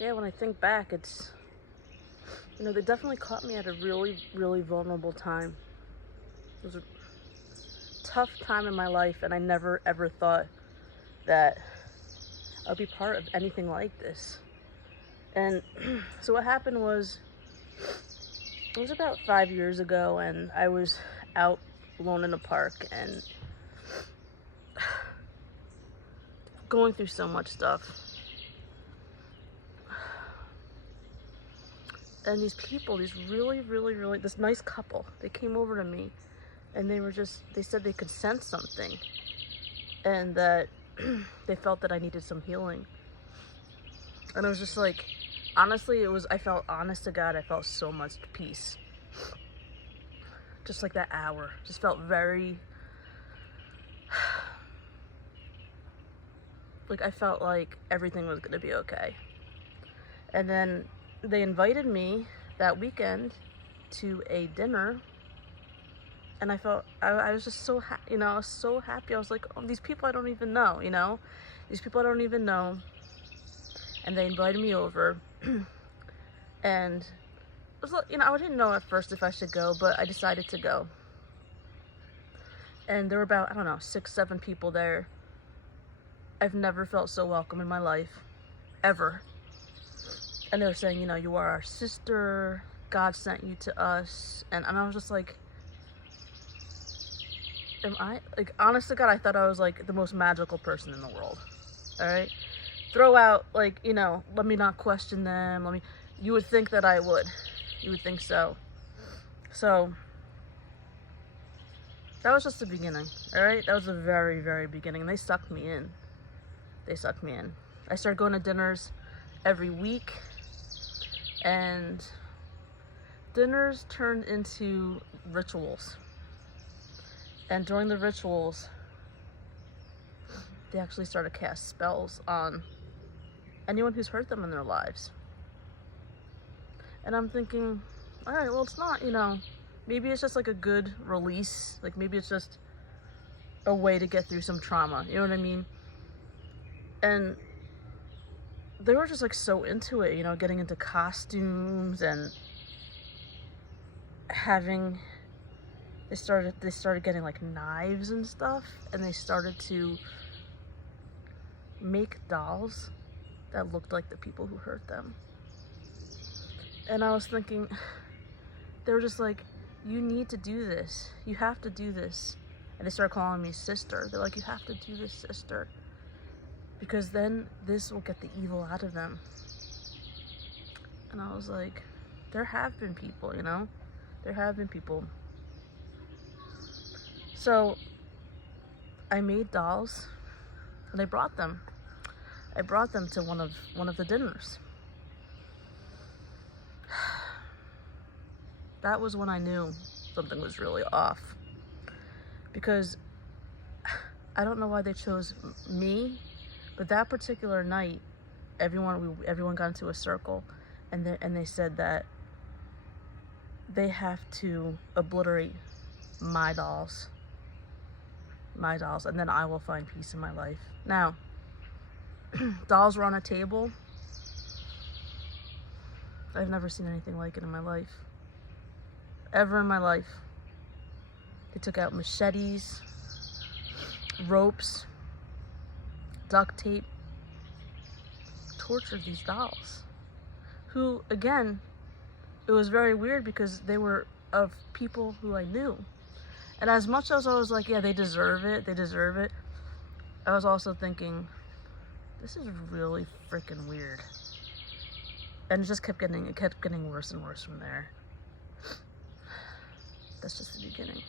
Yeah, when I think back, they definitely caught me at a really, really vulnerable time. It was a tough time in my life, and I never ever thought that I'd be part of anything like this. And so what happened was, it was about 5 years ago, and I was out alone in a park and going through so much stuff. And these people, these really, really, really, this nice couple, they came over to me and they said they could sense something and that they felt that I needed some healing. And I was just like, honestly, I felt, honest to God, I felt so much peace. Just like that hour, just felt very, like I felt like everything was gonna be okay. And then they invited me that weekend to a dinner, and I was just so I was so happy. I was like, oh, these people I don't even know, these people I don't even know, and they invited me over, and it was, I didn't know at first if I should go, but I decided to go. And there were about, I don't know, 6, 7 people there. I've never felt so welcome in my life, ever. And they were saying, you are our sister, God sent you to us. And I was just like, am I? Like, honest to God, I thought I was like the most magical person in the world. All right? Throw out, like, let me not question them. You would think that I would. You would think so. So, that was just the beginning, all right? That was the very, very beginning. And they sucked me in. I started going to dinners every week. And dinners turned into rituals. And during the rituals, they actually started to cast spells on anyone who's hurt them in their lives. And I'm thinking, all right, well, it's not, maybe it's just like a good release. Like maybe it's just a way to get through some trauma. You know what I mean? And they were just like so into it, getting into costumes and they started getting like knives and stuff, and they started to make dolls that looked like the people who hurt them. And I was thinking, they were just like, you need to do this. You have to do this. And they started calling me sister. They're like, you have to do this, sister. Because then this will get the evil out of them. And I was like, there have been people, There have been people. So I made dolls and I brought them. I brought them to one of the dinners. That was when I knew something was really off. Because I don't know why they chose me, but that particular night, everyone got into a circle, and they said that they have to obliterate my dolls, and then I will find peace in my life. Now, dolls were on a table. I've never seen anything like it in my life. Ever in my life. They took out machetes, ropes, duct tape, tortured these dolls. Who, again, it was very weird because they were of people who I knew. And as much as I was like, yeah, they deserve it, I was also thinking, this is really freaking weird. And it kept getting worse and worse from there. That's just the beginning.